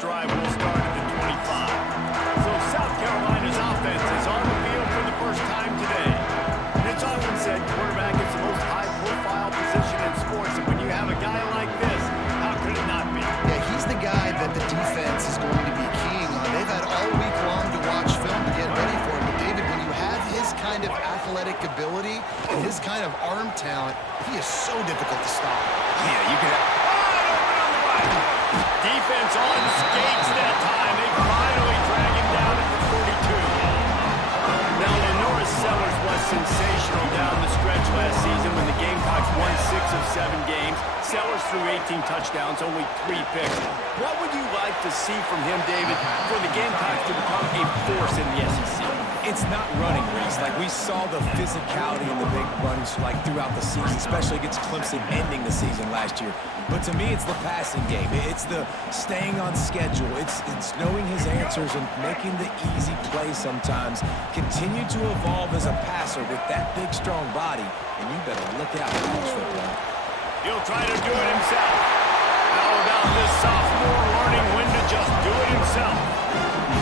drive will start at the 25. So South Carolina's offense is on the field for the first time today. And it's often said quarterback is the most high-profile position in sports, and when you have a guy like this, how could it not be? Yeah, he's the guy that the defense is going to be keying on. They've had all week long to watch film to get ready for him. But David, when you have his kind of athletic ability and his kind of arm talent, he is so difficult to stop. Yeah, you could have... Defense on skates that time. They finally drag him down at the 42. Now, Lenora Sellers was sensational down the stretch last season when the Gamecocks won 6 of 7 games. Sellers threw 18 touchdowns, only 3 picks. What would you like to see from him, David, for the Gamecocks to become a force in the SEC? It's not running, Reese. Like, we saw the physicality in the big runs throughout the season, especially against Clemson ending the season last year. But to me, it's the passing game. It's the staying on schedule. It's knowing his answers and making the easy play sometimes. Continue to evolve as a passer with that big, strong body. And you better look out for college football. He'll try to do it himself. How about this sophomore learning when to just do it himself?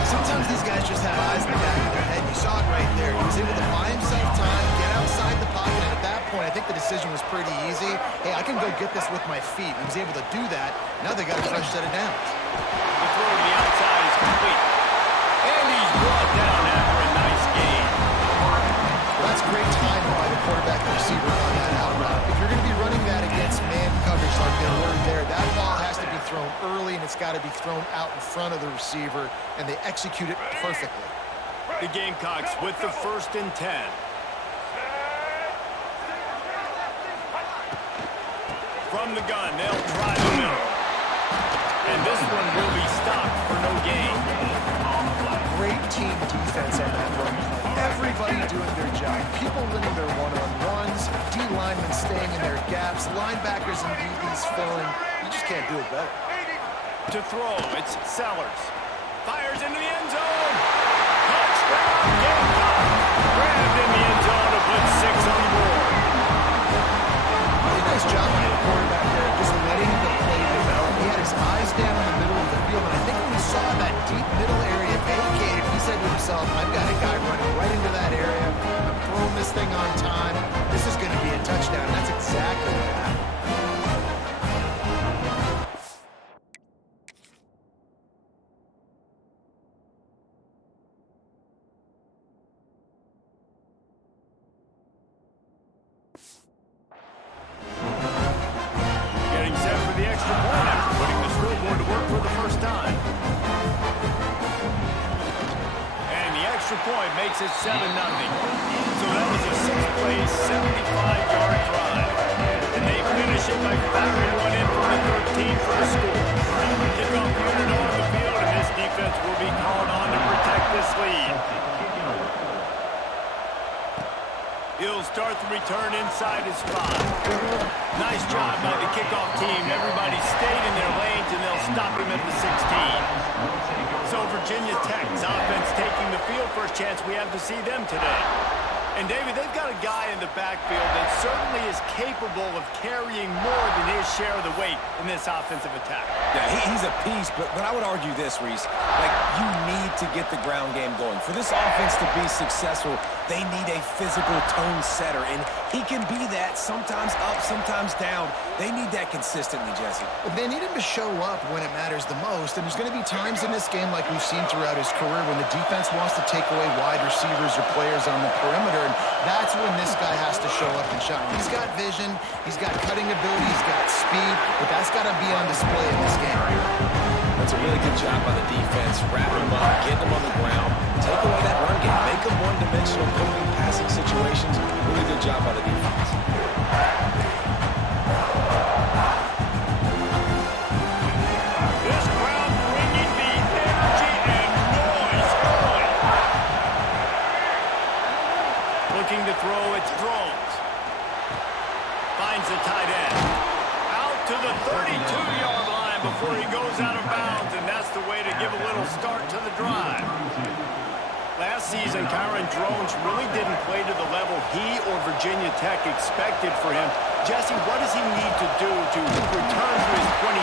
Sometimes these guys just have eyes in the back of their head. You saw it right there. He was able to buy himself time, get outside the pocket, and at that point, I think the decision was pretty easy. Hey, I can go get this with my feet. He was able to do that. Now they got a fresh set of downs. The throw to the outside is complete. And he's brought down after a nice gain. Well, that's great timing by the quarterback and receiver on that out route. If you're going to be running that against man coverage like they were there, that ball has to be thrown early, and it's got to be thrown out in front of the receiver, and they execute it perfectly. The Gamecocks with the 1st and 10. From the gun, they'll try the middle. And this one will be stopped for no gain. Great team defense on that run play. Everybody doing their job. People winning their one-on-ones, D-linemen staying in their gaps, linebackers and DBs filling. You just can't do it better. To throw, it's Sellers. Fires into the end zone. Touchdown, Gamecocks. Grabbed in the end zone to put 6 on the board. Really nice job by the quarterback there, just letting the play develop. He had his eyes down in the middle of the field, and I think when he saw that deep middle area vacated, he said to himself, I've got a guy running right into that area. I'm throwing this thing on time. This is going to be a touchdown. That's exactly what happened. Getting set for the extra point after putting the scoreboard to work for the first time. And the extra point makes it 7-0. So that was a 6-play, 75-yard drive. And they finish it by firing one in from the 13 for the score. Kickoff unit on the field, and this defense will be called on to protect this lead. He'll start the return inside his 5. Nice job by the kickoff team. Everybody stayed in their lanes, and they'll stop him at the 16. So Virginia Tech's offense taking the field. First chance we have to see them today. And, David, they've got a guy in the backfield that certainly is capable of carrying more than his share of the weight in this offensive attack. Yeah, he's a piece, but I would argue this, Reese. Like, you need to get the ground game going. For this offense to be successful, they need a physical tone setter, and he can be that, sometimes up, sometimes down. They need that consistently, Jesse. But they need him to show up when it matters the most, and there's going to be times in this game like we've seen throughout his career when the defense wants to take away wide receivers or players on the perimeter, and that's when this guy has to show up and shine. He's got vision, he's got cutting ability, he's got speed, but that's got to be on display in this game. That's a really good job by the defense. Wrap him up, get him on the ground, take away that run game, make him one-dimensional, put him in passing situations. Really good job by the defense. This crowd bringing the energy and noise early. Looking to throw, it's Drones. Finds the tight end. Out to the 32-yard line before he goes out of bounds, and that's the way to give a little start to the drive. Last season, Kyron Drones really didn't play to the level he or Virginia Tech expected for him. Jesse, what does he need to do to return to his 2023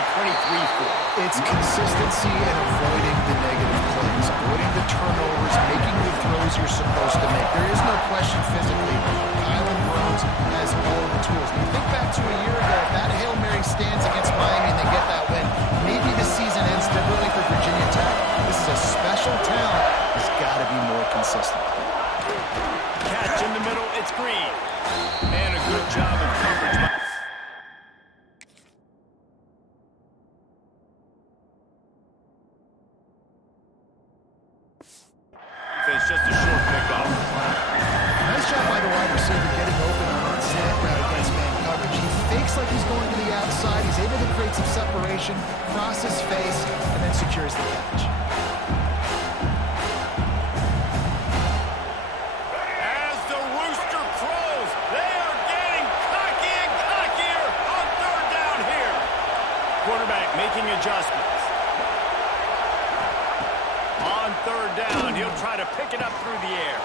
form? It's consistency and avoiding the negative plays, avoiding the turnovers, making the throws you're supposed to make. There is no question physically. Kylan Browns has all the tools. When you think back to a year ago, if that Hail Mary stands against Miami and they get that win, maybe the season ends differently for Virginia Tech. This is a special talent. He's got to be more consistent. Catch in the middle, it's Green. And a good job of coverage by... It's just a short pickup. Nice job by the wide receiver getting open on that slant route against man coverage. He fakes like he's going to the outside. He's able to create some separation, cross his face, and then secures the catch. As the rooster crows, they are getting cocky and cockier on third down here. Quarterback making adjustments. On third down, he'll try to pick it up through the air.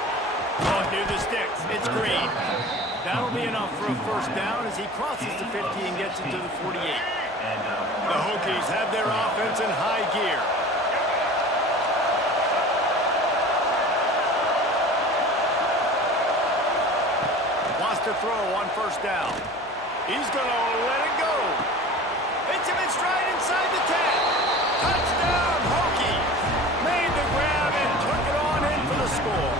Oh, near the sticks, it's Green. That'll be enough for a first down as he crosses the 50 and gets it to the 48. The Hokies have their offense in high gear. Wants to throw on first down. He's going to let it go. Hits him in stride inside the 10. Touchdown, Hokies. Made the grab and took it on in for the score.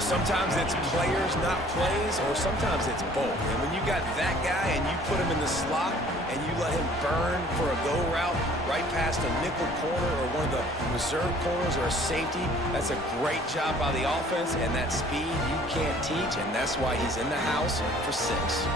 Sometimes it's players, not plays, or sometimes it's both. And when you got that guy and you put him in the slot and you let him burn for a go route right past a nickel corner or one of the reserve corners or a safety, that's a great job by the offense, and that speed you can't teach, and that's why he's in the house for 6.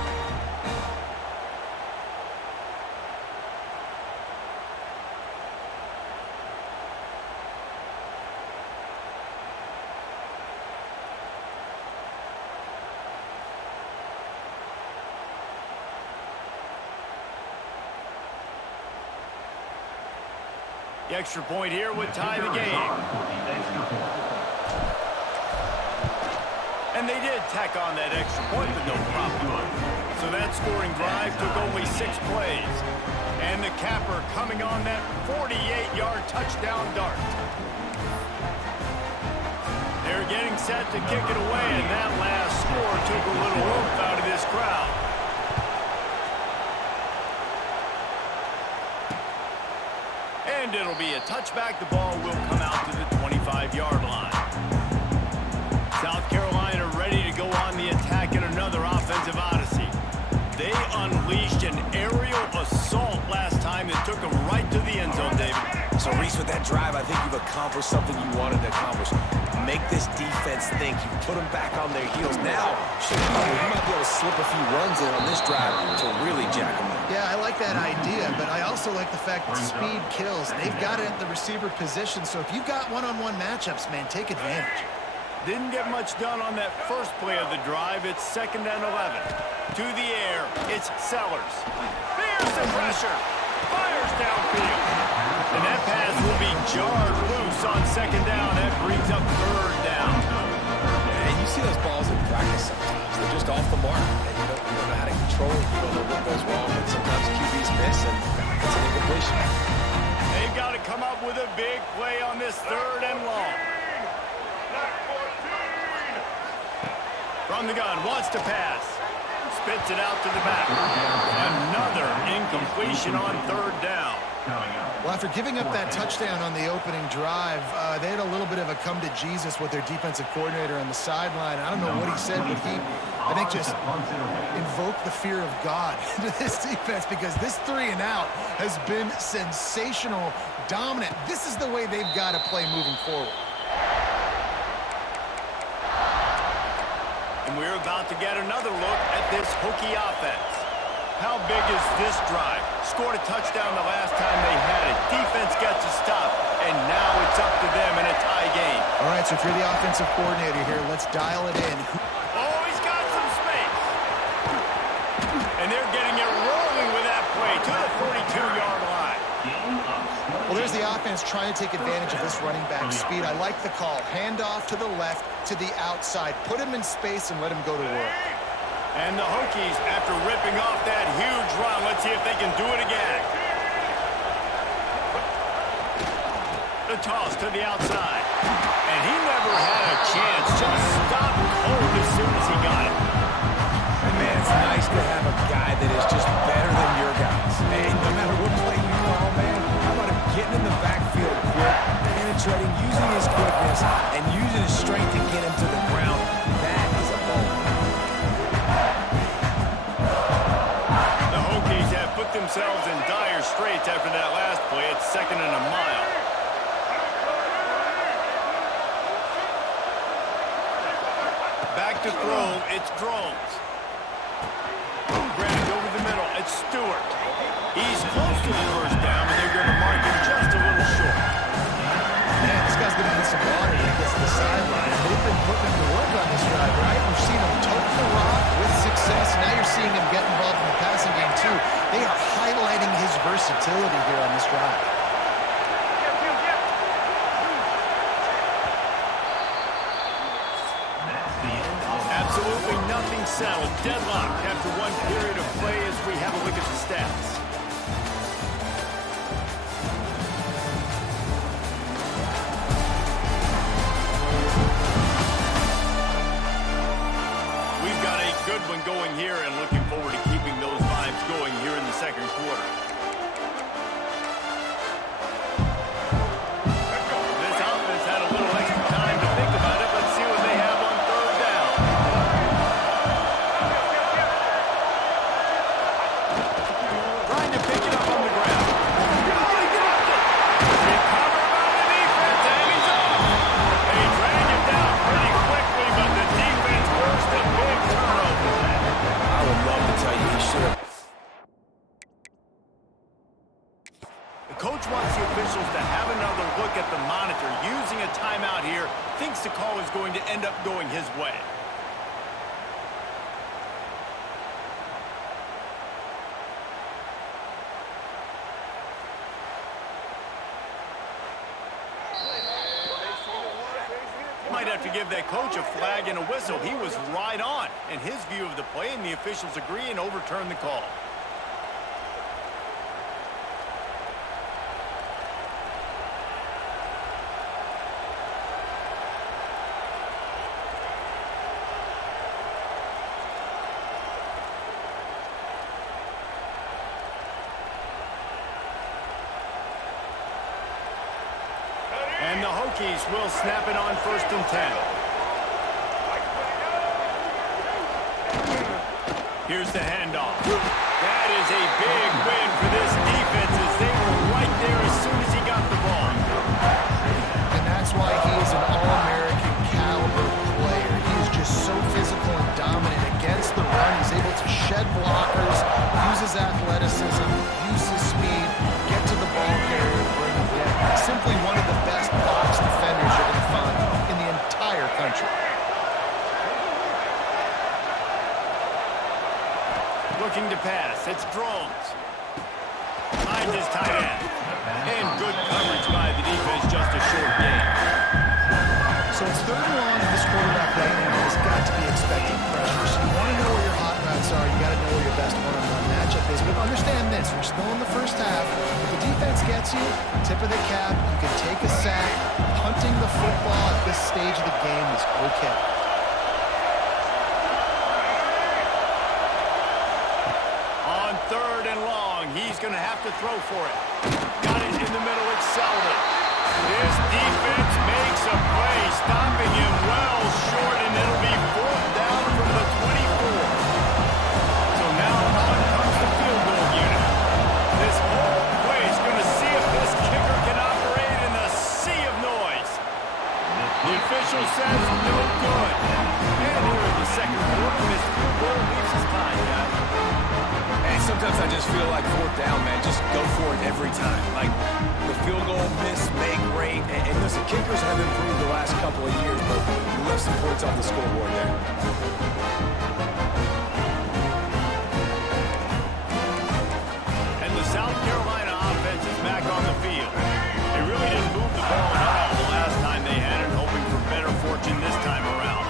The extra point here would tie the game. And they did tack on that extra point with no problem. So that scoring drive took only 6 plays. And the capper coming on that 48-yard touchdown dart. They're getting set to kick it away, and that last score took a little oomph out of this crowd. And it'll be a touchback. The ball will come out to the 25-yard line. South Carolina ready to go on the attack in another offensive odyssey. They unleashed an aerial assault last time that took them right to the end zone, David. So, Reese, with that drive, I think you've accomplished something you wanted to accomplish. Make this defense think. You put them back on their heels. Now, you might be able to slip a few runs in on this drive to really jack them up. Yeah, I like that idea, but I also like the fact that speed kills. They've got it at the receiver position, so if you've got one-on-one matchups, man, take advantage. Didn't get much done on that first play of the drive. It's 2nd and 11. To the air, it's Sellers. There's the pressure. Fires downfield. And that pass will be jarred loose on 2nd down. That brings up 3rd down. And you see those balls in practice sometimes. They're just off the mark. And you don't know how to control it. You don't know what goes wrong. But sometimes QBs miss, and it's an incompletion. They've got to come up with a big play on this 3rd and long. From the gun, wants to pass. Spits it out to the back. Another incompletion on 3rd down. Well, after giving up that touchdown on the opening drive, they had a little bit of a come to Jesus with their defensive coordinator on the sideline. I don't know what he said, but he, I think, just invoked the fear of God into this defense, because this 3 and out has been sensational, dominant. This is the way they've got to play moving forward. And we're about to get another look at this Hokie offense. How big is this drive? Scored a touchdown the last time they had it. Defense gets a stop, and now it's up to them in a tie game. All right, so if you're the offensive coordinator here, let's dial it in. Oh, he's got some space. And they're getting it rolling with that play to the 42-yard line. Well, there's the offense trying to take advantage of this running back speed. I like the call. Hand off to the left, to the outside. Put him in space and let him go to work. And the Hokies, after ripping off that huge run, let's see if they can do it again. The toss to the outside. And he never had a chance. Just stopped cold as soon as he got it. And man, it's nice to have a guy that is just better than your guys. And no matter what play you call, man, how about him getting in the backfield quick, penetrating, using his quickness, and using his strength to get him to the ground. That is a ball. The Hokies have put themselves in dire straits after that last play. It's 2nd and a mile. Back to throw, it's Drones. Grabbed over the middle, it's Stewart. He's close to the first down, and they're going to mark him just a little short. Man, this guy's going to need some water when he gets to the sideline. They've been putting him to work on this drive, right? We've seen him tote the rock with success. Now you're seeing him get involved in the passing game, too. They are highlighting his versatility here on this drive. Absolutely nothing settled. Deadlock after one period of play as we have a look at the stats. We've got a good one going here and looking forward to keeping those vibes going here in the 2nd quarter. This offense had a little extra time to think about it. Let's see what they have on 3rd down. Trying to pick it up on the ground. Oh, he dropped it! Recovered by the defense, and he's off! They drag him down pretty quickly, but the defense forced a big turnover. I would love to tell you he should have. The coach wants the officials to have another look at the monitor. Using a timeout here, thinks the call is going to end up going his way. Might have to give that coach a flag and a whistle. He was right on in his view of the play, and the officials agree and overturn the call. And the Hokies will snap it on 1st and 10. Here's the handoff. That is a big win for this defense as they were right there as soon as he got the ball. And that's why he is an All-American caliber player. He is just so physical and dominant against the run. He's able to shed blockers, use his athleticism, use his speed, get to the ball carrier and bring him in. Simply one of the best box defenders you're going to find in the entire country. Looking to pass, it's Drones. Finds his tight end. And good coverage by the defense, just a short gain. So it's 3rd and long, and this quarterback right now has got to be expecting pressure. So you want to know where your hot routes are. You got to know where your best one-on-one matchup is. But understand this, we're still in the first half. If the defense gets you, tip of the cap, you can take a sack. Punting the football at this stage of the game is okay. On 3rd and long, he's going to have to throw for it. Got it in the middle, it's Sullivan. This defense makes a play, stopping him well short, and it'll be 4th down from the 24. So now on comes the field goal unit. This whole play is going to see if this kicker can operate in the sea of noise. The official says no good. And here in the 2nd quarter, this field goal leaves us tied, guys. Hey, sometimes I just feel like 4th down, man. Just go for it every time. Like the field goal miss, make rate. And listen, kickers have improved the last couple of years, but you left some points off the scoreboard there. And the South Carolina offense is back on the field. They really didn't move the ball at all the last time they had it, hoping for better fortune this time around.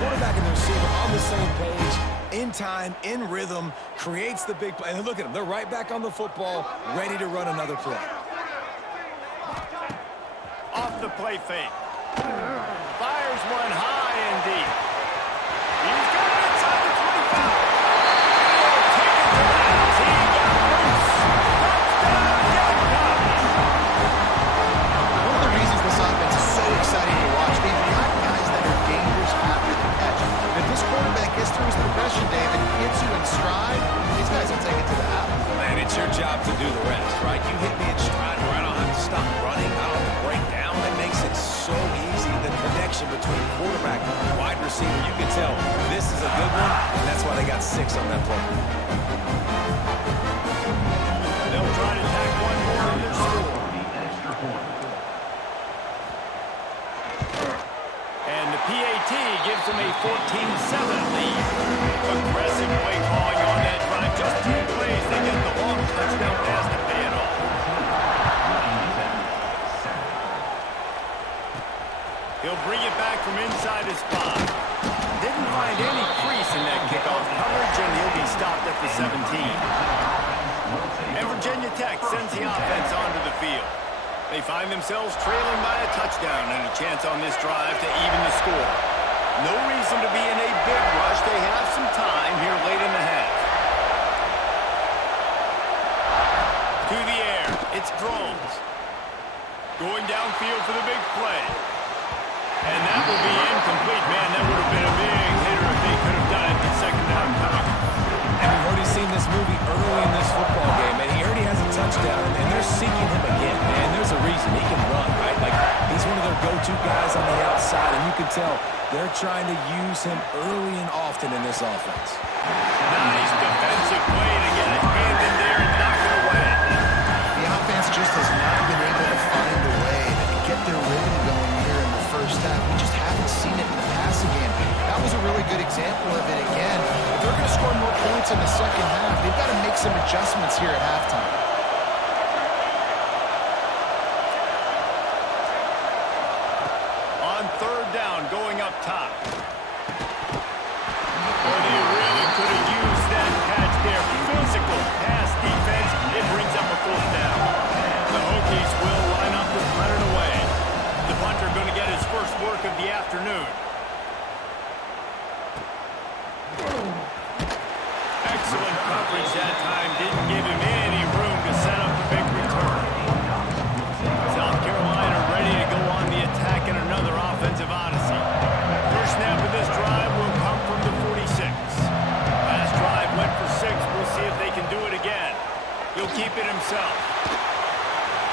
quarterback and the receiver on the same page, in time, in rhythm, creates the big play. And look at them. They're right back on the football, ready to run another play. Off the play fake. Fires one high and deep. He's got it inside the 25. Take it to the house. He got loose. Touchdown, Gamecocks. One of the reasons this offense is so exciting to watch, they've got guys that are dangerous after the catch. If this quarterback gets through his progression, David, hits you in stride, these guys will take it to the house. Man, it's your job to do the rest, right? You hit me in stride where I don't have to stop running. I don't have to break down. That makes it so easy. The connection between quarterback and wide receiver, you can tell this is a good one, and that's why they got 6 on that play. They'll try to tack one more on their score. And the PAT gives them a 14-7 lead. Aggressive play calling on that drive. Just 2 plays, they get the long touchdown pass to pay it off. He'll bring it back from inside his 5. Didn't find any crease in that kickoff coverage, and he'll be stopped at the 17. And Virginia Tech sends the offense onto the field. They find themselves trailing by a touchdown and a chance on this drive to even the score. No reason to be in a big rush. They have some time here late in the half. To the air, it's Drones. Going downfield for the big play. And that will be incomplete. Man, that would have been a big hitter if they could have done it the second down coming. And we've already seen this movie early in this football game, and he already has a touchdown, and they're seeking him again. Man, there's a reason he can run, right? Like, he's one of their go-to guys on the outside, and you can tell they're trying to use him early and often in this offense. Nice defensive play to get a hand in there and knock it away. The offense just has not been able to find a way to get their rhythm going here in the first half. We just haven't seen it in the passing game. That was a really good example of it again. If they're going to score more points in the second half, they've got to make some adjustments here at halftime. On third down, going up top. Boy, they really could have used that catch there. Physical pass defense. It brings up a 4th down. The Hokies will line up to punt it away. The punter going to get his first work of the afternoon. Excellent coverage that time. Didn't give him any room to set up a big return. South Carolina ready to go on the attack in another offensive odyssey. First snap of this drive will come from the 46. Last drive went for 6. We'll see if they can do it again. He'll keep it himself.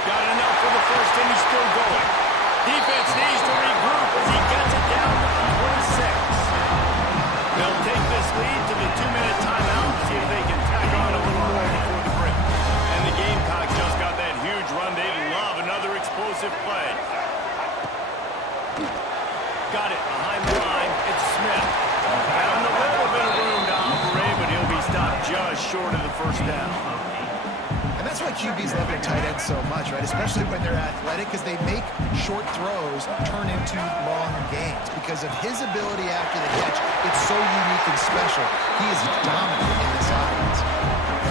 Got enough for the first, and he's still going. Defense needs to regroup as he gets it down to the 26. They'll take this lead to the 2-minute timeout and see if they can tack on a little more before the break. And the Gamecocks just got that huge run. They love another explosive play. Got it behind the line. It's Smith. Found a little bit of room to operate, but he'll be stopped just short of the first down. And that's why QBs love their tight ends so much, right? Especially when they're athletic, because they make short throws turn into long gains. Because of his ability after the catch, it's so unique and special. He is dominant in this offense.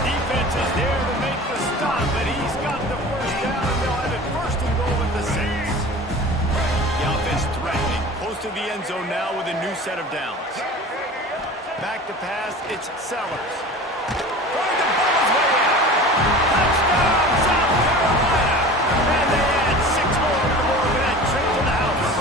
Defense is there to make the stop, but he's got the first down, and they'll have it first and goal at the 6. The offense threatening. Close to the end zone now with a new set of downs. Back to pass, it's Sellers. Trying to ball his way out. Touchdown, South Carolina! And they add 6 more to the board with that trip to the house.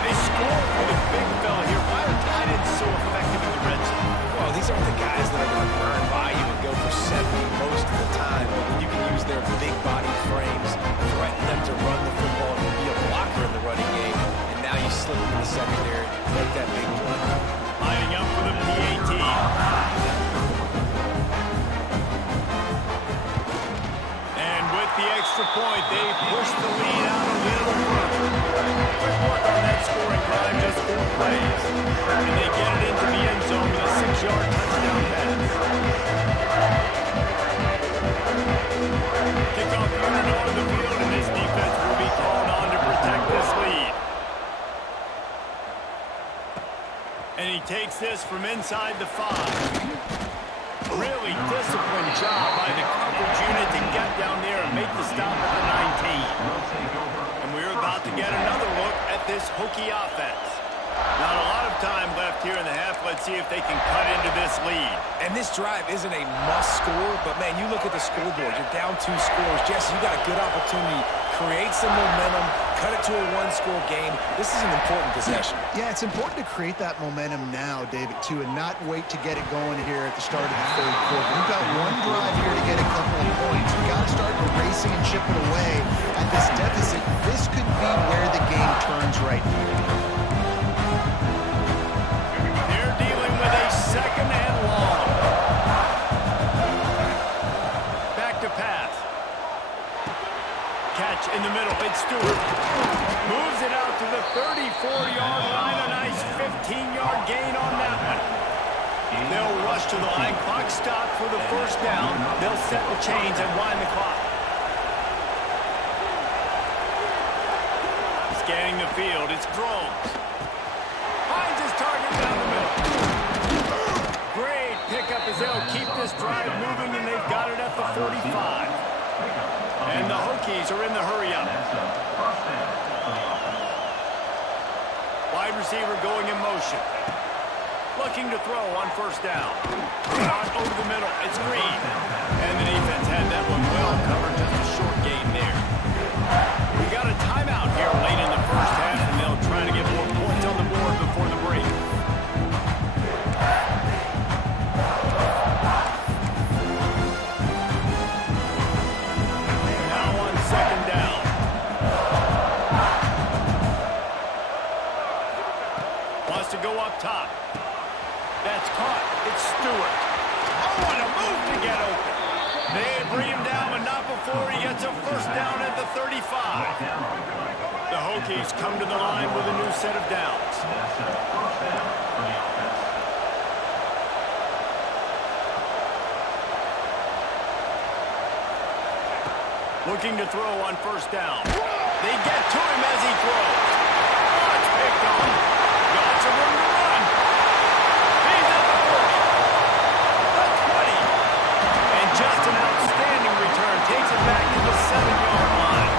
They score for the big fella here. Why are tight ends so effective in the red zone? Well, these aren't the guys that are going to burn by you and go for 70 most of the time. But when you can use their big body frames, threaten them to run the football and be a blocker in the running game, and now you slip into the secondary, make that big play. Lining up for the PAT. And with the extra point, they push the lead out a little further. Quick work on that scoring drive, just 4 plays. And they get it into the end zone with a 6-yard touchdown pass. Kickoff unit on the field, and this defense will be called on to protect this lead. this from inside the 5. Really disciplined job by the coverage unit to get down there and make the stop at the 19. And we're about to get another look at this Hokie offense. Not a lot of time left here in the half. Let's see if they can cut into this lead. And this drive isn't a must score, but man, you look at the scoreboard, you're down 2 scores. Jesse, you got a good opportunity. Create some momentum, cut it to a 1-score game. This is an important possession. Yeah, it's important to create that momentum now, David, too, and not wait to get it going here at the start of the third quarter. We've got one drive here to get a couple of points. We've got to start racing and chipping away at this deficit. This could be where the game turns right here. They're dealing with a 2nd and long. Back to pass. Catch in the middle. It's Stewart. Moves it out to the 34-yard line. A nice 15-yard gain on that one. They'll rush to the line. Clock stopped for the first down. They'll set the chains and wind the clock. Scanning the field. It's Drones. Finds his target down the middle. Great pickup as they'll keep this drive moving, and they've got it at the 45. And the Hokies are in the hurry-up. Wide receiver going in motion. Looking to throw on first down. Shot over the middle. It's Green. And the defense had that one well covered. Just a short gain there. We got a timeout here late in the first half, and they'll try to get more points on the board before the break. To go up top. That's caught. It's Stewart. Oh, what a move to get open. They bring him down, but not before he gets a first down at the 35. The Hokies come to the line with a new set of downs. Looking to throw on first down. They get to him as he throws. Oh, it's picked on. Got some room to run. He's at the 40. The 20. And just an outstanding return. Takes it back to the 7-yard line.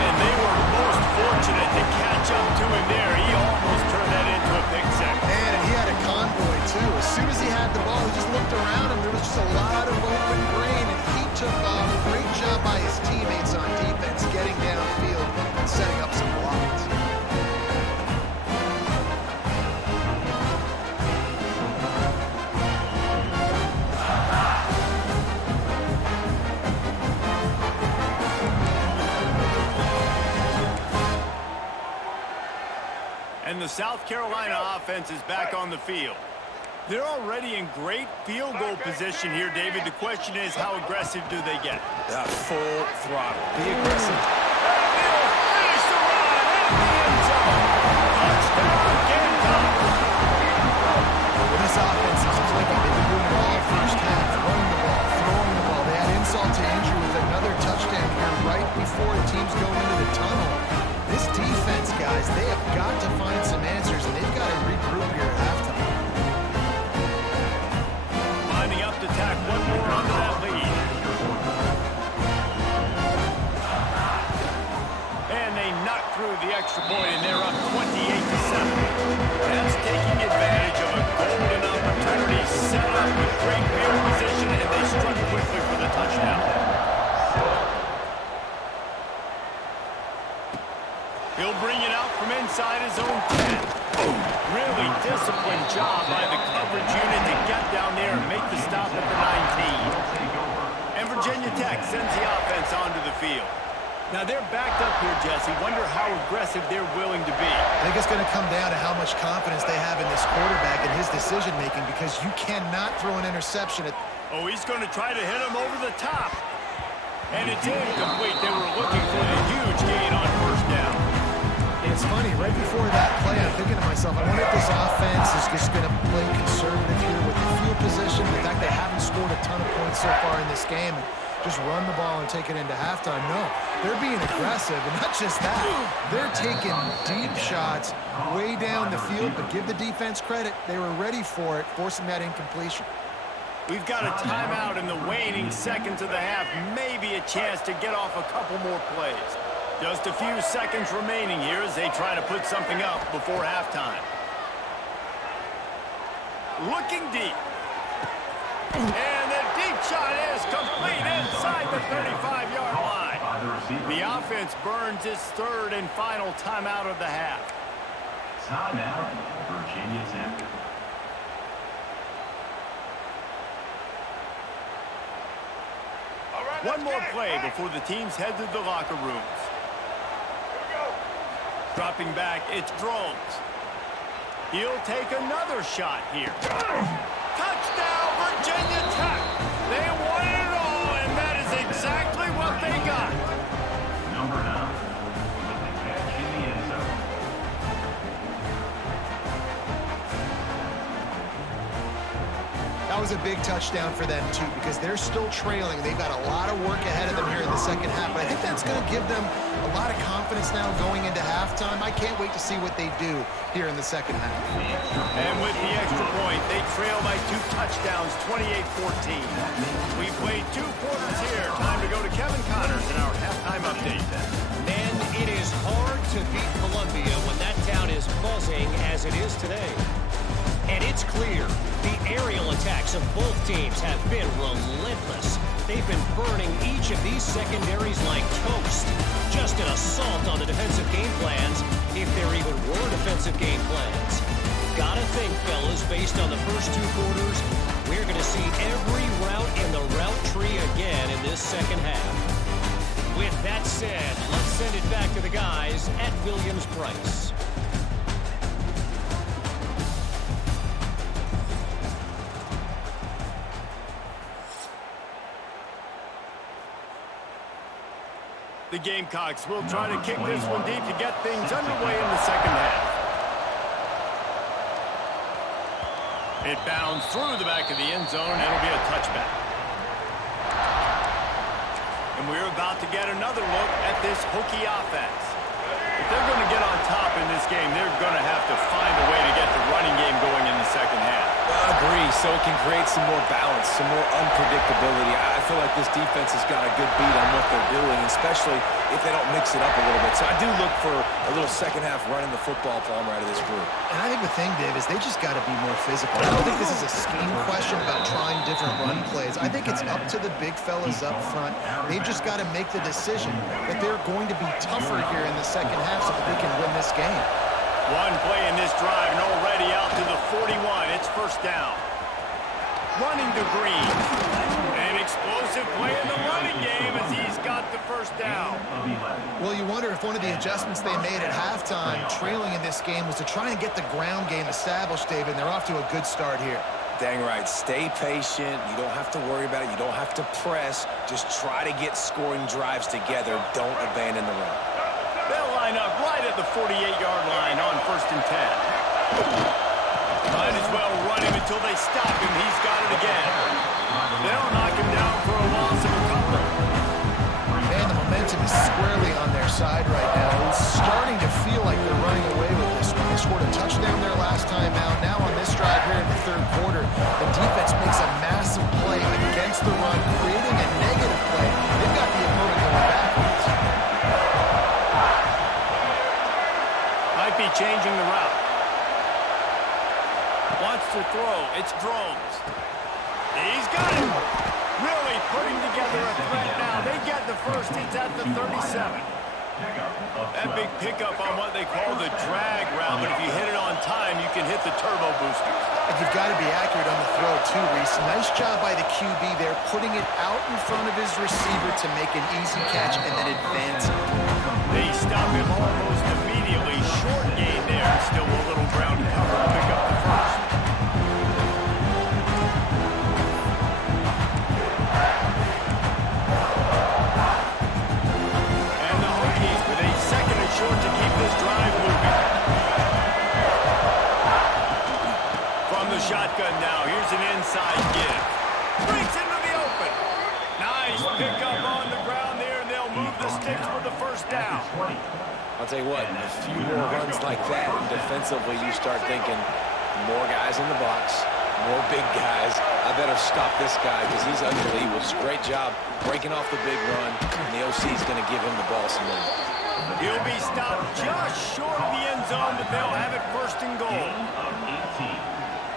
And they were most fortunate to catch up to him there. He almost turned that into a pick six. Man, and he had a convoy, too. As soon as he had the ball, he just looked around him. There was just a lot of open green, and he took off. Great job by his teammates on defense, getting downfield and setting up some blocks. And the South Carolina offense is back on the field. They're already in great field goal position here, David. The question is, how aggressive do they get? Full throttle. Be aggressive. They'll finish the run in the end zone. Touchdown, Gamecocks. This offense is clicking. They've been doing it all first half. Running the ball, throwing the ball. They had insult to injury with another touchdown here right before the teams go into the tunnel. This defense, guys, they have got to find some answers, and they've got to regroup here at halftime. Lining up to tack one more onto that lead. And they knock through the extra point, and they're up 28-7. That's taking advantage of a golden opportunity set up with great field position, and they struck quickly for the touchdown. He'll bring it out from inside his own 10. Really disciplined job by the coverage unit to get down there and make the stop at the 19. And Virginia Tech sends the offense onto the field. Now they're backed up here, Jesse. Wonder how aggressive they're willing to be. I think it's going to come down to how much confidence they have in this quarterback and his decision-making, because you cannot throw an interception at... Oh, he's going to try to hit him over the top. And it's incomplete. They were looking for the huge gain on first down. It's funny, right before that play, I'm thinking to myself, I wonder if this offense is just going to play conservative here with the field position, the fact they haven't scored a ton of points so far in this game. just run the ball and take it into halftime. No, they're being aggressive, and not just that. They're taking deep shots way down the field, but give the defense credit. They were ready for it, forcing that incompletion. We've got a timeout in the waning seconds of the half. Maybe a chance to get off a couple more plays. Just a few seconds remaining here as they try to put something up before halftime. Looking deep. And the deep shot is complete inside the 35-yard line. The offense burns its third and final timeout of the half. Timeout, Virginia Tech. One more play before the teams head to the locker rooms. Dropping back, it's Drones. He'll take another shot here. Touchdown, Virginia Tech! They won it all, and that is exactly what they got. Number 9, with the catch in the end zone. That was a big touchdown for them, too, because they're still trailing. They've got a lot of work ahead of them here in the second half, but I think that's going to give them a lot of confidence now going into halftime. I can't wait to see what they do here in the second half. And with the extra point, they trail by 2 touchdowns, 28-14. We played 2 quarters here. Time to go to Kevin Connors in our halftime update. And it is hard to beat Columbia when that town is buzzing as it is today. And it's clear, the aerial attacks of both teams have been relentless. They've been burning each of these secondaries like toast. Just an assault on the defensive game plans, if there even were defensive game plans. Gotta think, fellas, based on the first 2 quarters, we're going to see every route in the route tree again in this second half. With that said, let's send it back to the guys at Williams-Brice. The Gamecocks will try to kick this one deep to get things underway in the second half. It bounds through the back of the end zone, and it'll be a touchback. And we're about to get another look at this Hokie offense. If they're going to get on top in this game, they're going to have to find a way to get the running game going in the second half. I agree, so it can create some more balance, some more unpredictability. I feel like this defense has got a good beat on what they're doing, especially if they don't mix it up a little bit. So I do look for a little second half running the football Palmer out of this group. And I think the thing, Dave, is they just got to be more physical. I don't think this is a scheme question about trying different run plays. I think it's up to the big fellas up front. They've just got to make the decision that they're going to be tougher here in the second half so that they can win this game. One play in this drive, and already out to the 41. It's first down. Running to Green. An explosive play in the running game as he's got the first down. Well, you wonder if one of the adjustments they made at halftime, trailing in this game, was to try and get the ground game established, David, and they're off to a good start here. Dang right. Stay patient. You don't have to worry about it. You don't have to press. Just try to get scoring drives together. Don't abandon the run. They'll line up right at the 48-yard line on 1st and 10. Might as well run him until they stop him. He's got it again. They'll knock him down for a loss of a couple. Man, the momentum is squarely on their side right now. It's starting to feel like they're running away with this one. They scored a touchdown their last time out. Now on this drive here in the 3rd quarter, the defense makes a massive play against the run, creating a negative play. They've got the opponent going backwards. Might be changing the route. Wants to throw. It's Drones. He's got it. Really putting together a threat now. They get the first. It's at the 37. That big pickup on what they call the drag route, but if you hit it on time, you can hit the turbo booster. And you've got to be accurate on the throw, too, Reese. Nice job by the QB there, putting it out in front of his receiver to make an easy catch and then advance it. They stop him almost immediately. Short gain there. Still a little ground cover to pick up the first. And the Hokies with a 2nd and short to keep this drive moving. From the shotgun now. Here's an inside give. Breaks into the open. Nice pick with the first down. I'll tell you what, a few more runs like that, and defensively you start thinking more guys in the box, more big guys. I better stop this guy because he's unbelievable. Great job breaking off the big run, and the OC is going to give him the ball some more. He'll be stopped just short of the end zone, but they'll have it first and goal.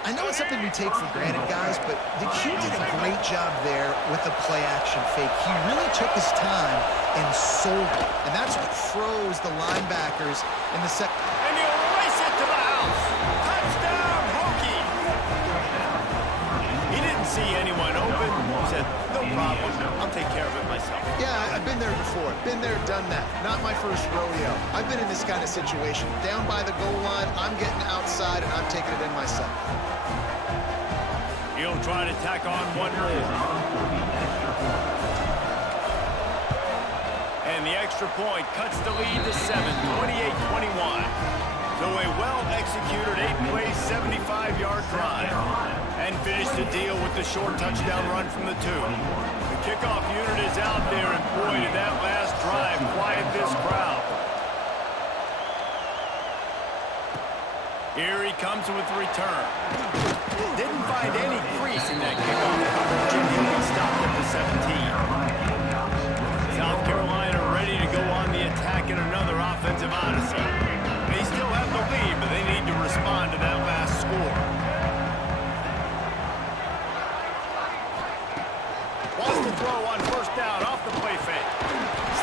I know it's something we take for granted, guys, but the Q did a great job there with the play-action fake. He really took his time and sold it, and that's what froze the linebackers in the second. And he'll race it to the house. Touchdown, Hokie. He didn't see anyone open. He said, no problem. I'll take care of it myself. Yeah, I've been there before. Been there, done that. Not my first rodeo. I've been in this kind of situation. Down by the goal line, I'm getting outside, and I'm taking it in myself. He'll try to tack on one more. And the extra point cuts the lead to 7, 28-21. So a well-executed 8-play, 75-yard drive. And finished the deal with the short touchdown run from the 2. The kickoff unit is out there, and boy, did that last drive quiet this crowd. Here he comes with the return. Didn't find any crease in that kickoff coverage, and he'll be stopped at the 17. South Carolina ready to go on the attack in another offensive odyssey. They still have the lead, but they need to respond to that last score. Wants to throw on first down off the play fake.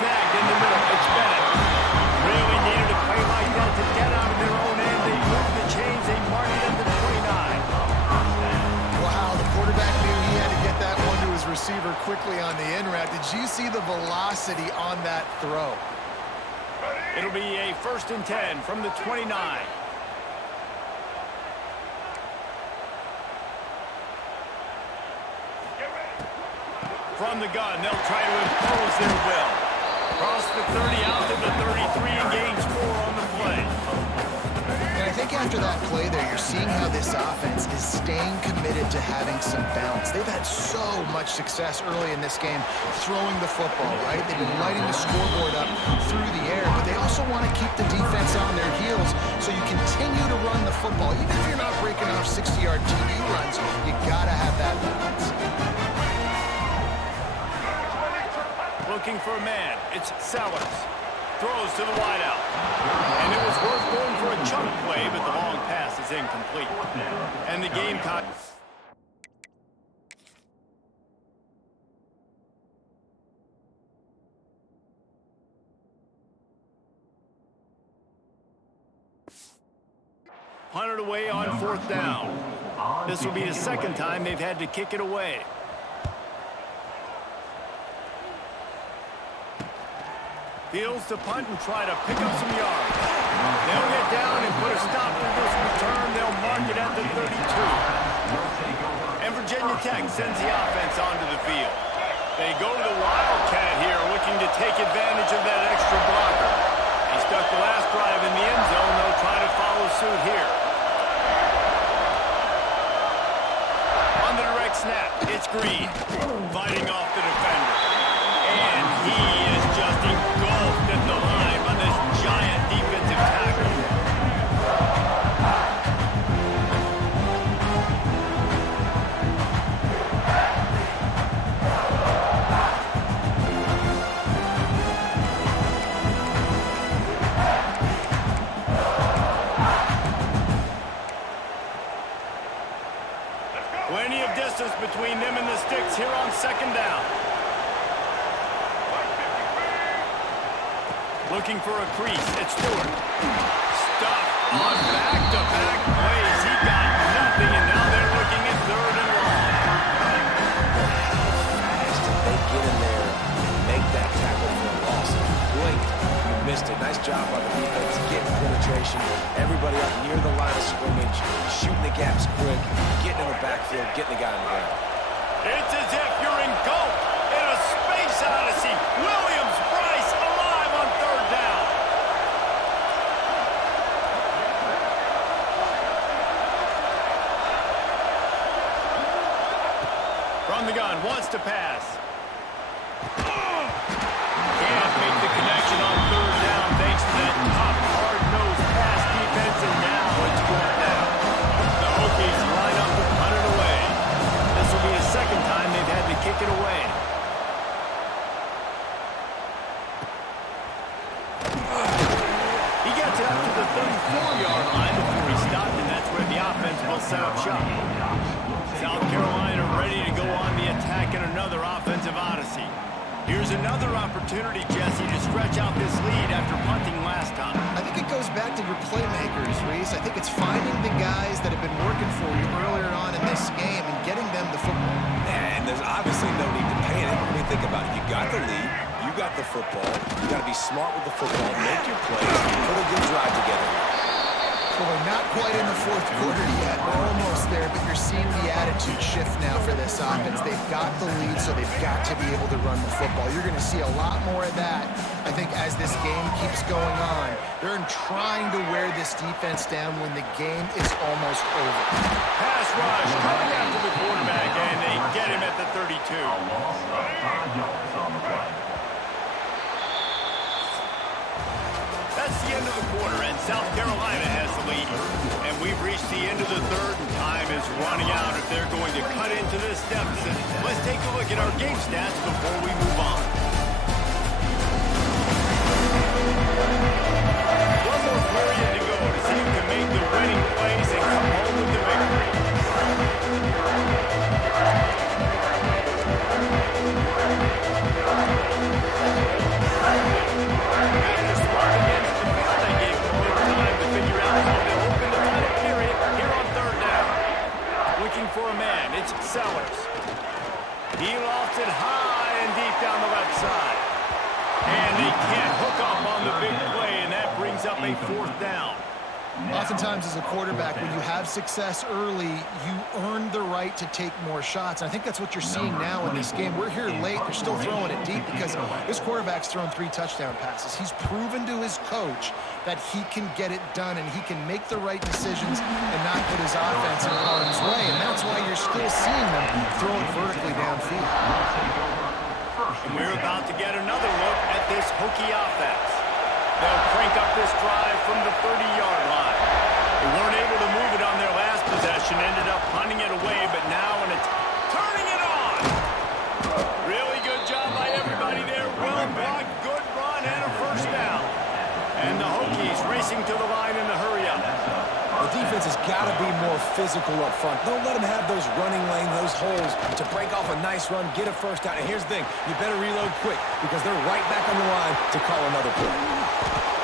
Snagged in the middle. It's Bennett. Really needed a play like that to get out of their own end. They moved the chains. They marked it at the 29. Wow, the quarterback knew he had to get that one to his receiver quickly on the in route. Did you see the velocity on that throw? It'll be a 1st and 10 from the 29. From the gun, they'll try to impose their will. Cross the 30 out to the 33 and gains 4 on the play. And I think after that play there, you're seeing how this offense is staying committed to having some balance. They've had so much success early in this game throwing the football, right? They've been lighting the scoreboard up through the air, but they also want to keep the defense on their heels so you continue to run the football. Even if you're not breaking off 60-yard TD runs, you got to have that balance. Looking for a man. It's Sellers. Throws to the wideout. And it was worth going for a chunk play, but the long pass is incomplete. And the Gamecock... punted away on 4th down. This will be the 2nd time they've had to kick it away. Fields to punt and try to pick up some yards. They'll get down and put a stop to this return. They'll mark it at the 32. And Virginia Tech sends the offense onto the field. They go to the Wildcat here, looking to take advantage of that extra blocker. He stuck the last drive in the end zone. They'll try to follow suit here. On the direct snap, it's Green, fighting off the defender. And he is just engulfed at the line by this giant defensive tackle. Plenty of distance between them and the sticks here on 2nd down. Looking for a crease. It's Stewart. Stuffed on back-to-back plays. He got nothing, and now they're looking at 3rd and long. How fast did they get in there and make that tackle for a loss? If you blinked, you missed it. Nice job by the defense, getting penetration. Everybody up near the line of scrimmage, shooting the gaps quick, getting in the backfield, getting the guy in the ground. It's as if you're engulfed in a space odyssey. Williams, Bryce, alive on 3rd down. From the gun, wants to pass. Can't make the connection. they'll set up shop. South Carolina ready to go on the attack in another offensive odyssey. Here's another opportunity, Jesse, to stretch out this lead after punting last time. I think it goes back to your playmakers, Reese. I think it's finding the guys that have been working for you earlier on in this game and getting them the football. And there's obviously no need to panic. I mean, think about it. You got the lead. You got the football. You got to be smart with the football. Make your plays. Put a good drive together. Well, we're not quite in the fourth quarter yet. We're almost there, but you're seeing the attitude shift now for this offense. They've got the lead, so they've got to be able to run the football. You're going to see a lot more of that, I think, as this game keeps going on. They're trying to wear this defense down when the game is almost over. Pass rush coming after the quarterback, and they get him at the 32. A loss of 5 yards on the play. That's the end of the quarter, and South Carolina has the lead. And we've reached the end of the third, and time is running out if they're going to cut into this deficit. Let's take a look at our game stats before we move on. One more period to go to see who can make the winning plays and come home with the victory. After swerving into the field, they gave him a little time to figure out how to open the final period here on third down. Looking for a man, it's Sellers. He lofts it high and deep down the left side. And they can't hook up on the big play, and that brings up a fourth down. Oftentimes as a quarterback, when you have success early, you earn the right to take more shots. And I think that's what you're seeing now in this game. We're here late. They're still throwing it deep because this quarterback's thrown 3 touchdown passes. He's proven to his coach that he can get it done and he can make the right decisions and not put his offense in harm's way. And that's why you're still seeing them throw it vertically downfield. And we're about to get another look at this Hokie offense. They'll crank up this drive from the 30-yard line. They weren't able to move it on their last possession, ended up punting it away, but now turning it on. Really good job by everybody there. Well blocked, good run, and a first down. And the Hokies racing to the line in the hurry-up. The defense has got to be more physical up front. Don't let them have those running lanes, those holes to break off a nice run, get a first down. And here's the thing, you better reload quick because they're right back on the line to call another play.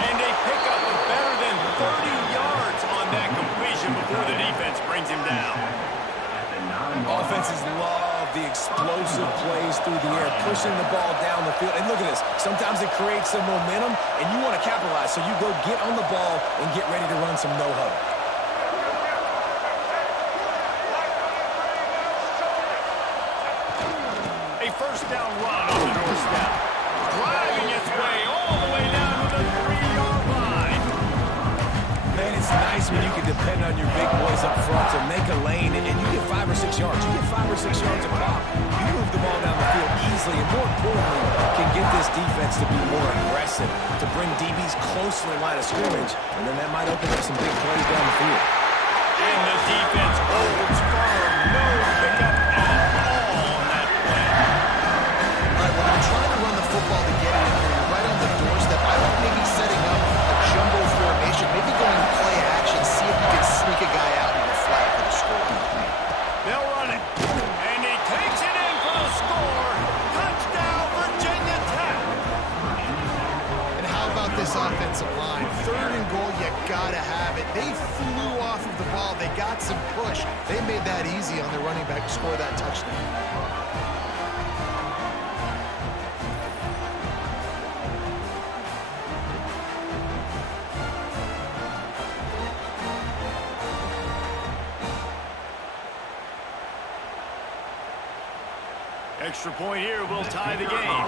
And they pick up a better than 30 yards on that completion before the defense brings him down. Offenses love the explosive plays through the air, pushing the ball down the field. And look at this. Sometimes it creates some momentum, and you want to capitalize. So you go get on the ball and get ready to run some no-huddle. A first down run on the doorstep. Driving its way all the way down to the 3-yard line. Man, it's nice when you can depend on your big boys up front to make a lane, and you get 5 or 6 yards. You get 5 or 6 yards a pop. You move the ball down the field easily, and more importantly, can get this defense to be more aggressive, to bring DBs close to the line of scrimmage, and then that might open up some big plays down the field. And the defense holds firm. No pickup at all on that play. All right, when you're trying to run the football to get it in here, you're right on the doorstep. I would maybe setting up a jumbo formation, maybe going play action, see if you can sneak a guy out in the flat for the score. They'll run it. And he takes it in for the score. Touchdown, Virginia Tech. And how about this offensive line? 3rd and goal, you gotta have it. They flew off of the ball. They got some push. They made that easy on their running back to score that touchdown. Extra point here will tie the game.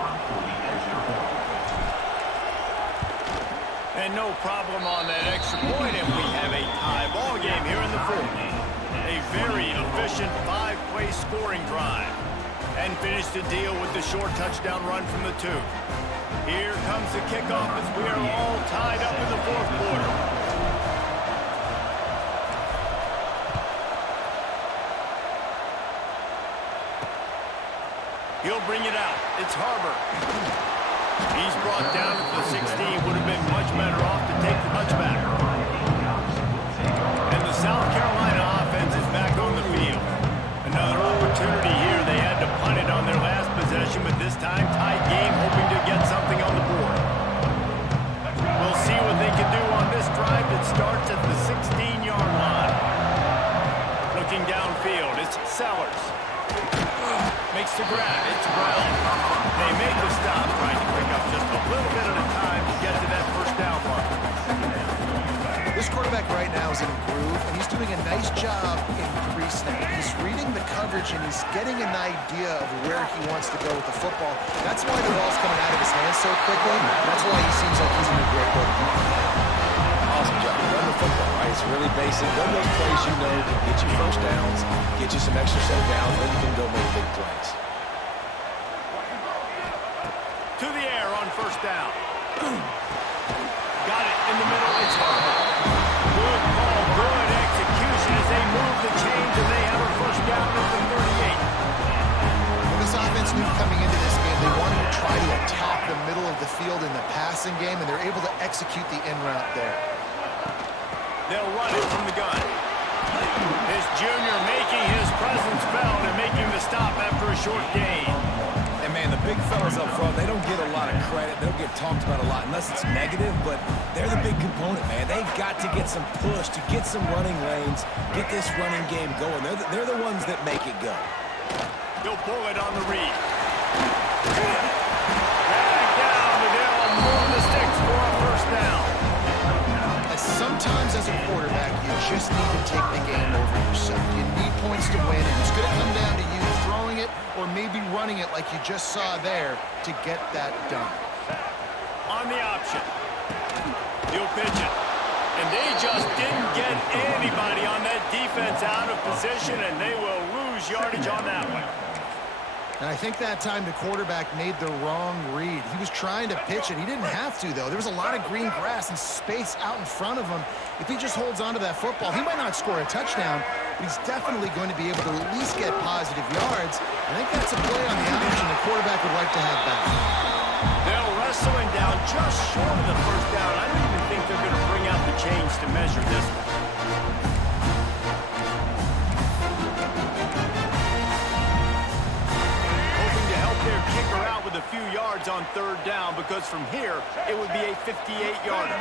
And no problem on that extra point, and we have a tie ball game here in the fourth. A very efficient 5-play scoring drive. And finish the deal with the short touchdown run from the 2. Here comes the kickoff as we are all tied up in the fourth quarter. He'll bring it out. It's Harbor. He's brought down to the 16. Would have been much better off to take the touchback. And the South Carolina offense is makes the grab. It's Brown. They made the stop, trying to pick up just a little bit at a time to get to that first down mark. This quarterback right now is in a groove, and he's doing a nice job in pre-snap. He's reading the coverage, and he's getting an idea of where he wants to go with the football. That's why the ball's coming out of his hands so quickly. That's why he seems like he's in a great way. Awesome job. Run the football, right? It's really basic. Run those plays you know can get you first downs, get you some extra set downs, then you can go make big plays. To the air on first down. Got it in the middle. It's Harper. Good call, good execution as they move the chains, and they have a first down at the 38. Well, this offense knew coming into this game they wanted to try to attack the middle of the field in the passing game, and they're able to execute the in route there. They'll run it from the gun. This junior making his presence felt and making the stop after a short gain. And, man, the big fellas up front, they don't get a lot of credit. They don't get talked about a lot unless it's negative, but they're the big component, man. They've got to get some push, to get some running lanes, get this running game going. They're the ones that make it go. He'll pull it on the read. Back down, and they'll move the sticks for a first down. Sometimes as a quarterback, you just need to take the game over yourself. You need points to win, and it's going to come down to you throwing it or maybe running it like you just saw there to get that done. On the option. He'll pitch it. And they just didn't get anybody on that defense out of position, and they will lose yardage on that one. And I think that time the quarterback made the wrong read. He was trying to pitch it. He didn't have to, though. There was a lot of green grass and space out in front of him. If he just holds on to that football, he might not score a touchdown, but he's definitely going to be able to at least get positive yards. I think that's a play on the option the quarterback would like to have back. They'll wrestle him down just short of the first down. I don't even think they're going to bring out the chains to measure this one. Their kicker out with a few yards on third down, because from here it would be a 58-yarder.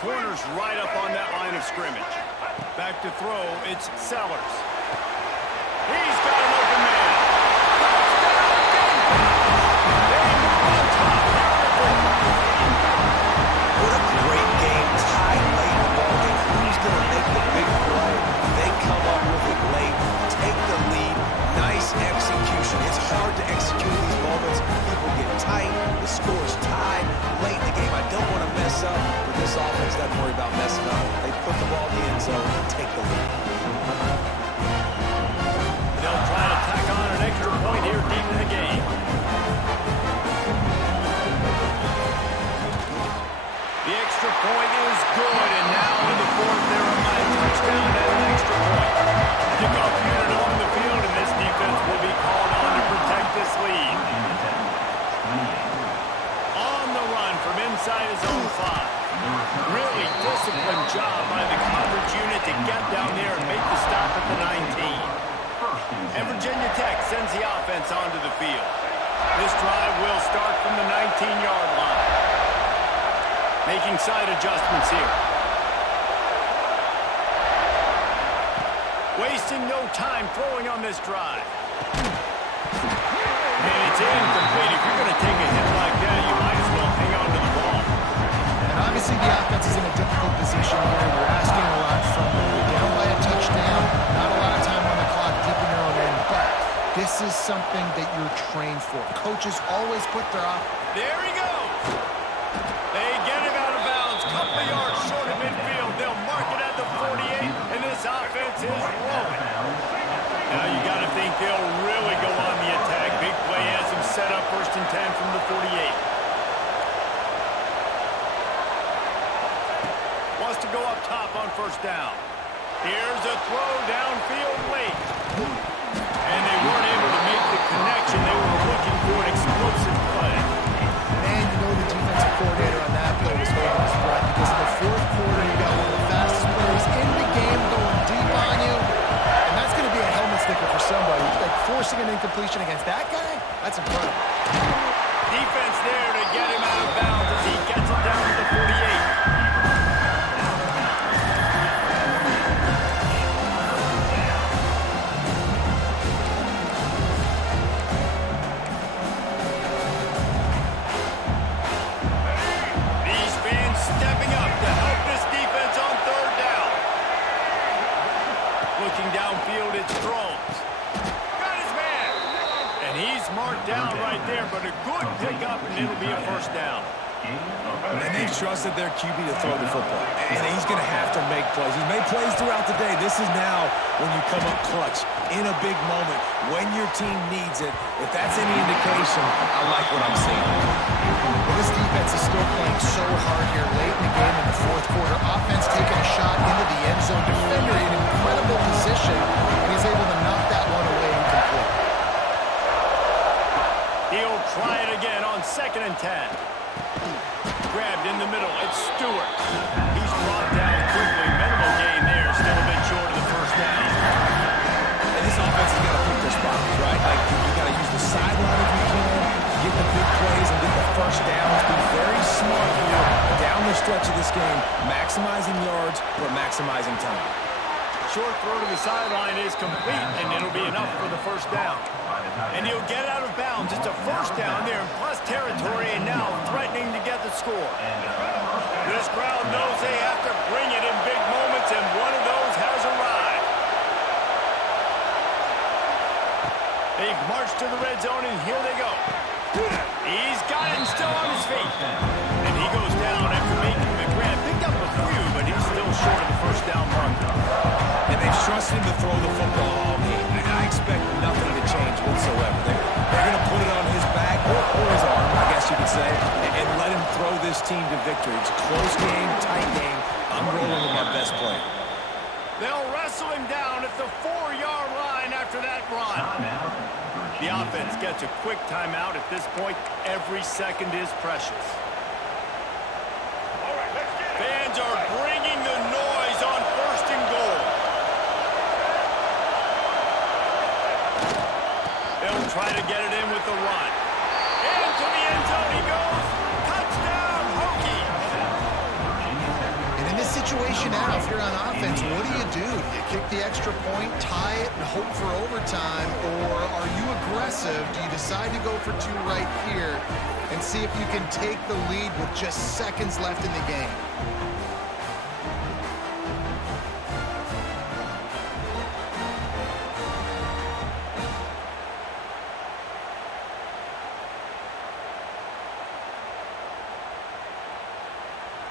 Corner's right up on that line of scrimmage. Back to throw, it's Sellers. He's got an open man. Touchdown, defense! They move on top. What a great game. Tied late in the ball game. Who's going to make the big play? They come up with it late, take the lead. Nice execution. It's hard to execute these moments. People get tight. The score's tied late in the game. I don't want to mess up, but this offense doesn't worry about messing up. They put the ball in the end zone and take the lead. They'll try to tack on an extra point here deep in the game. The extra point is good, and now in the fourth, they're on a touchdown and an extra point. Kickoff unit on the field, and this defense will be called on to protect this lead. On the run from inside his own 5. Really disciplined job by the coverage unit to get down there and make the stop at the 19. And Virginia Tech sends the offense onto the field. This drive will start from the 19-yard line. Making side adjustments here. Wasting no time throwing on this drive. And it's incomplete. If you're going to take a hit like that, you might as well hang on to the ball. And obviously the offense is in a difficult position here. You're asking a lot from them. You're down by a touchdown. Not a lot of time on the clock, deep in your own end. But this is something that you're trained for. Coaches always put their There he goes. They get him out of bounds. Couple of yards short of midfield. They'll mark it at the 48, and this offense is rolling. Now you got to think they'll really go on the attack. Big play has him set up 1st and 10 from the 48. Wants to go up top on first down. Here's a throw downfield late. And they weren't able to make the connection. They were looking for an explosive play. Man, you know the defensive coordinator on that play was holding his breath, because in the fourth quarter, you got one of the fastest players in the game going deep on you. And that's going to be a helmet sticker for somebody. Like forcing an incompletion against that guy, that's incredible. Defense there to get him out of bounds as he gets it down to the 48. down right there, but a good pickup, and it'll be a first down. And they've trusted their QB to throw the football. And he's going to have to make plays. He's made plays throughout the day. This is now when you come up clutch in a big moment when your team needs it. If that's any indication, I like what I'm seeing. Well, this defense is still playing so hard here late in the game in the fourth quarter. Offense taking a shot into the end zone. Defender in incredible position, and he's able to knock that one away incomplete. He'll try it again on 2nd and 10. Grabbed in the middle. It's Stewart. He's brought down quickly. Minimal gain there. Still a bit short of the first down. And this offense has got to pick their spots, right? Like, you got to use the sideline if you can, get the big plays and get the first downs. Be very smart here down the stretch of this game, maximizing yards, but maximizing time. Short throw to the sideline is complete, and it'll be enough for the first down. And he'll get out of bounds. It's a first down there in plus territory, and now threatening to get the score. This crowd knows they have to bring it in big moments, and one of those has arrived. They've marched to the red zone, and here they go. He's got it and still on his feet. And he goes down after making the grab. Picked up a few, but he's still short of the first down mark. And they've trusted him to throw the football all game. And I expect nothing to change whatsoever. They're going to put it on his back, or his arm, I guess you could say, and let him throw this team to victory. It's a close game, tight game. I'm rolling with my best player. They'll wrestle him down at the 4-yard line after that run. The offense gets a quick timeout at this point. Every second is precious. Fans are bringing the noise on 1st and goal. They'll try to get it in with the run. Into the end zone he goes. Touchdown, Hokie. And in this situation now, if you're on offense, what do? Do you kick the extra point, tie it, and hope for overtime, or are you aggressive? Do you decide to go for 2 right here and see if you can take the lead with just seconds left in the game?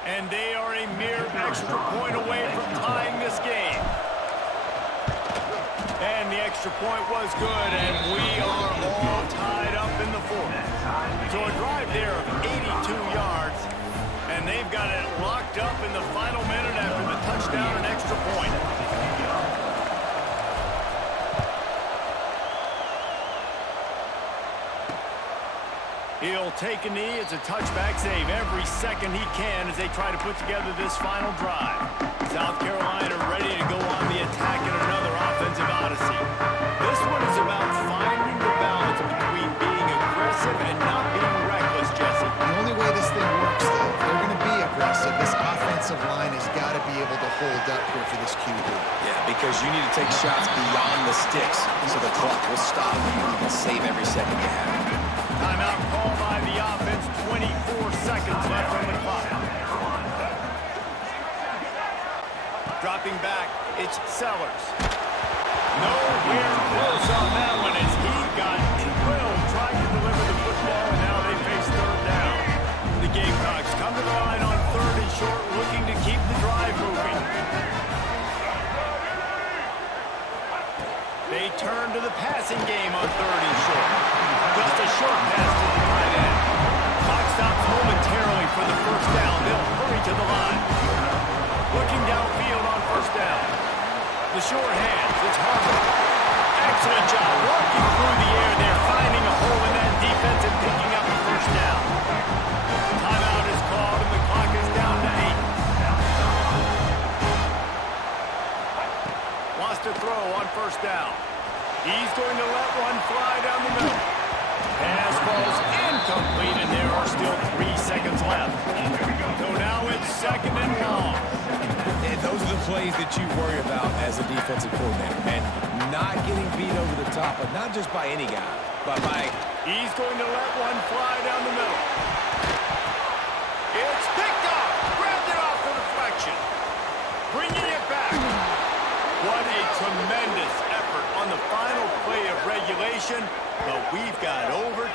And they are a mere extra point away from tying this game. And the extra point was good, and we are all tied up in the 4th. So a drive there of 82 yards, and they've got it locked up in the final minute after the touchdown and extra point. He'll take a knee. It's a touchback save every second he can as they try to put together this final drive. South Carolina ready to go on the attack in another offensive odyssey. This one is about finding the balance between being aggressive and not being reckless, Jesse. The only way this thing works, though, if they're going to be aggressive, this offensive line has got to be able to hold up here for this QB. Yeah, because you need to take shots beyond the sticks so the clock will stop and you can save every second you have. Timeout called by the offense. 24 seconds left on the clock. Dropping back, it's Sellers. Nowhere close on that one as he got drilled trying to deliver the football, and now they face 3rd down. The Gamecocks come to the line on 3rd and short, looking to keep the drive moving. They turn to the passing game on 3rd and short. Just a short pass to the tight end. Clock stops momentarily for the first down. They'll hurry to the line. Looking downfield on 1st down. The short hands. It's Harper. Excellent job walking through the air there, finding a hole in that defense and picking up the first down. Timeout is called, and the clock is down to 8. Wants to throw on 1st down. He's going to let one fly down the middle. Pass falls incomplete, and there are still 3 seconds left. So now it's 2nd and long. And those are the plays that you worry about as a defensive coordinator. And not getting beat over the top, but not just by any guy, but by... He's going to let one fly down the middle. It's picked off. Grabbed it off for deflection. Bringing it back. What a tremendous effort on the final play of regulation, but we've got overtime.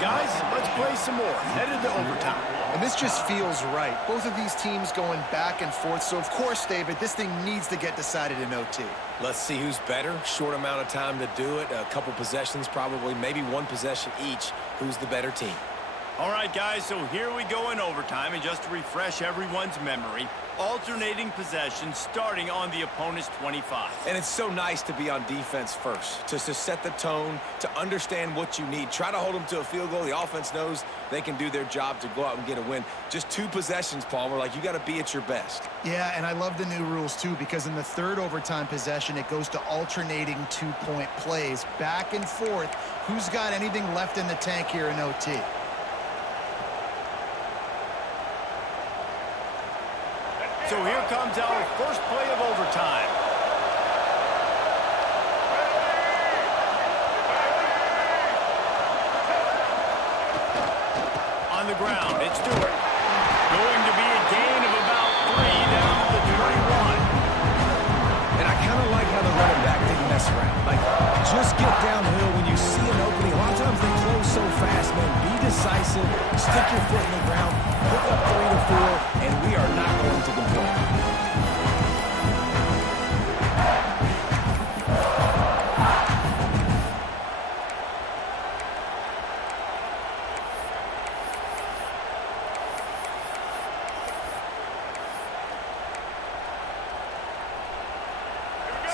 guys, let's play some more. Headed to overtime. And this just feels right. Both of these teams going back and forth. So, of course, David, this thing needs to get decided in OT. Let's see who's better. Short amount of time to do it. A couple possessions, probably maybe one possession each. Who's the better team? All right, guys, so here we go in overtime. And just to refresh everyone's memory, alternating possessions starting on the opponent's 25. And it's so nice to be on defense first, to set the tone, to understand what you need. Try to hold them to a field goal. The offense knows they can do their job to go out and get a win. Just 2 possessions, Palmer. Like, you got to be at your best. Yeah, and I love the new rules, too, because in the third overtime possession, it goes to alternating 2-point plays, back and forth. Who's got anything left in the tank here in OT? So here comes our first play of overtime. On the ground, it's Stewart. Going to be a gain of about 3 down to the 21. And I kind of like how the running back didn't mess around. Like, just get downhill when you see an opening. A lot of times they close so fast, man. Be decisive, stick your foot in the ground, pick up 3 to 4, and we are not going to complain.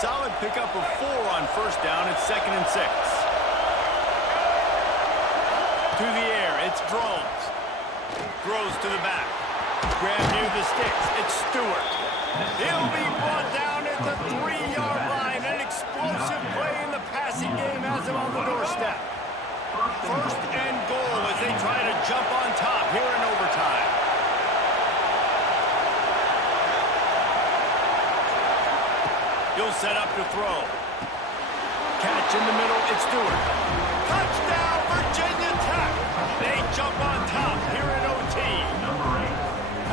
Solid pickup of 4 on first down. It's 2nd and 6. To the air, it's Drones. Throws to the back. Grab near the sticks. It's Stewart. He'll be brought down at the 3-yard line. An explosive play in the passing game has him on the doorstep. First and goal as they try to jump on top here in overtime. He'll set up to throw. Catch in the middle, it's Stewart. Touchdown, Virginia Tech! They jump on top here in OT.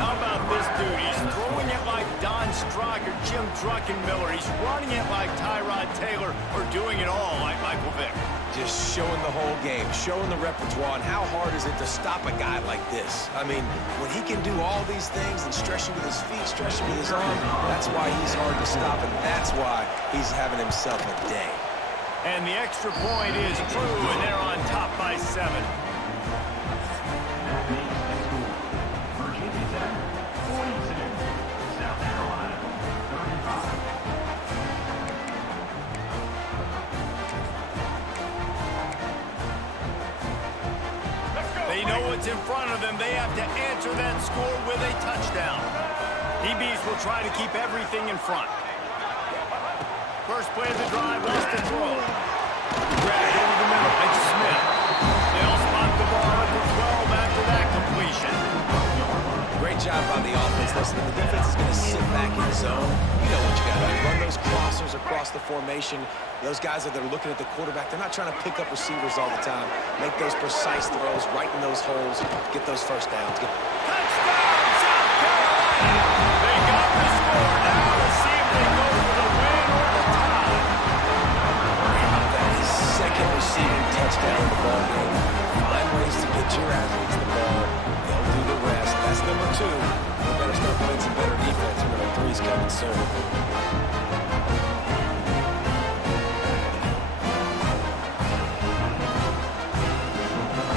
How about this dude? He's throwing it like Don Strock or Jim Druckenmiller. He's running it like Tyrod Taylor or doing it all like Michael Vick. Just showing the whole game, showing the repertoire, and how hard is it to stop a guy like this? I mean, when he can do all these things and stretch you with his feet, stretch you with his arm, that's why he's hard to stop, and that's why he's having himself a day. And the extra point is true, and they're on top by 7. Virginia Tech, 42. South Carolina, 35. They know what's in front of them. They have to answer that score with a touchdown. DBs will try to keep everything in front. First play of the drive, wants to throw. Grab over the middle, it's Smith. They'll spot the ball at the 12 after that completion. Great job by the offense. Listen, the defense is going to sit back in zone. You know what you got to do. Run those crossers across the formation. Those guys that are looking at the quarterback, they're not trying to pick up receivers all the time. Make those precise throws right in those holes. Get those first downs. Touchdown, South Carolina! They got the score. Now let's see if they go for the win or the tie. That is second receiving touchdown in the ball game. Find ways to get your athletes the ball. They'll do the rest. That's number 2. We better start playing some better defense. Number 3 is coming soon.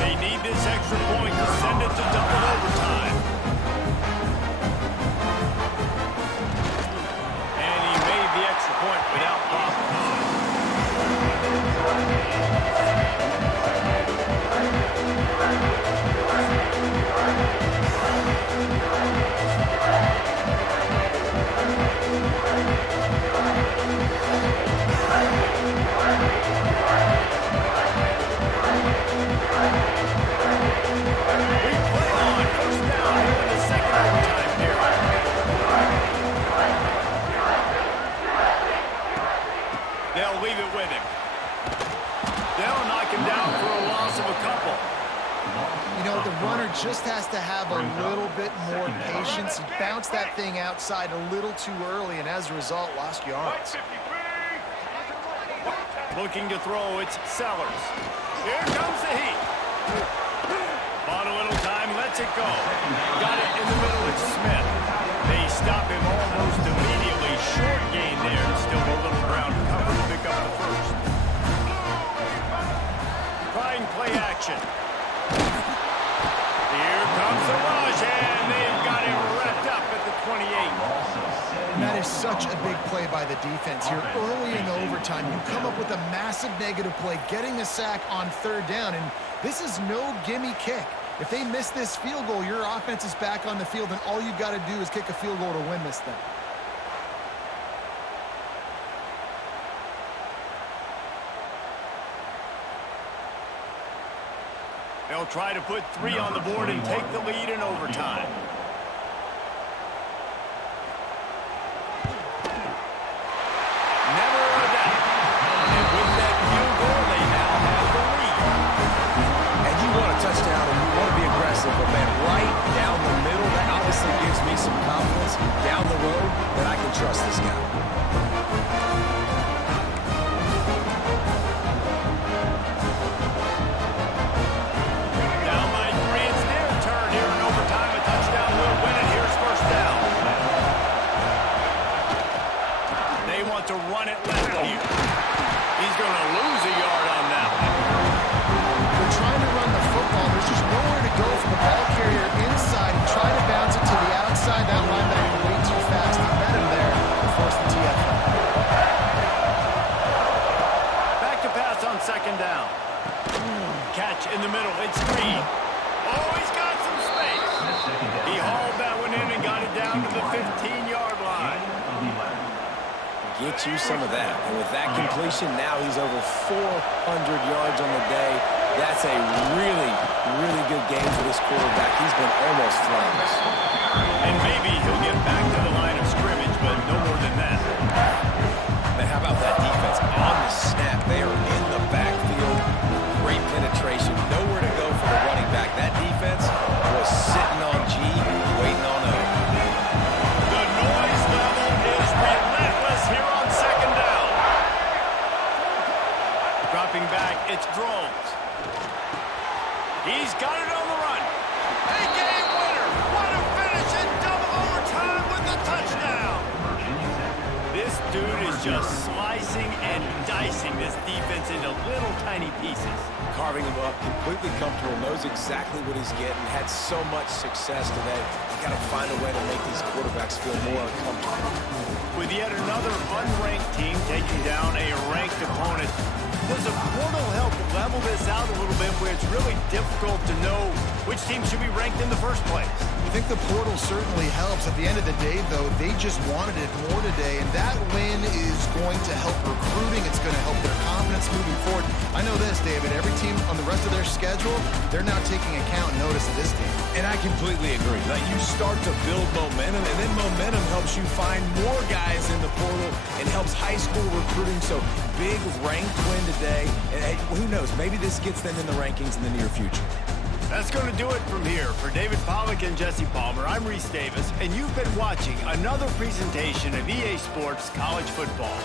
They need this extra point to send it to double overtime. And he made the extra point without problem. They'll leave it with him. They'll knock him down for a loss of a couple. You know, the runner just has to have a little bit more patience. He bounced that thing outside a little too early, and as a result, lost yards. Looking to throw, it's Sellers. Here comes the heat. lets it go. Got it in the middle, it's Smith. They stop him almost immediately. Short gain there. Still a little ground cover to pick up the first. Trying play action. Here comes the rush, and they've got him wrapped up at the 28. And that is such a big play by the defense here. Early in the overtime, you come up with a massive negative play, getting a sack on third down, and this is no gimme kick. If they miss this field goal, your offense is back on the field, and all you've got to do is kick a field goal to win this thing. They'll try to put 3 on the board and take the lead in overtime. Never a doubt. And with that field goal, they now have the lead. And you want a touchdown and you want to be aggressive, but man, right down the middle, that obviously gives me some confidence down the road that I can trust this guy. Down by 3, it's their turn here in overtime. A touchdown will win it. Here's first down. They want to run it left here. He's going to lose a yard on that one. They're trying to run the football. There's just nowhere to go for the ball carrier inside and try to bounce it to the outside. That linebacker way too fast. He met him there and forced the TFL. Back to pass on second down. Catch in the middle. It's Green. Oh, he's got some space. He hauled that one in and got it down to the 15-yard line. Get you some of that. And with that completion, now he's over 400 yards on the day. That's a really, really good game for this quarterback. He's been almost flawless. And maybe he'll get back to the line of scrimmage, but no more than that. Man, how about that defense? On the snap, they are in the backfield. Great penetration. Nowhere to go for the running back. That defense was sitting on G, waiting on O. The noise level is relentless here on second down. Dropping back, it's Drones. He's got it on the run. A game winner. What a finish in double overtime with the touchdown. This dude is just slicing and dicing this defense into little tiny pieces. Carving him up, completely comfortable, knows exactly what he's getting, had so much success today. You got to find a way to make these quarterbacks feel more uncomfortable. With yet another unranked team taking down a ranked opponent, does a portal help level this out a little bit where it's really difficult to know which team should be ranked in the first place? I think the portal certainly helps. At the end of the day, though, they just wanted it more today, and that win is going to help recruiting. It's going to help their confidence moving forward. I know this, David. Every team on the rest of their schedule, they're now taking account and notice of this team. And I completely agree. Like, you start to build momentum, and then momentum helps you find more guys in the portal and helps high school recruiting. So big ranked win today. And hey, who knows? Maybe this gets them in the rankings in the near future. That's going to do it from here. For David Pollack and Jesse Palmer, I'm Reese Davis, and you've been watching another presentation of EA Sports College Football.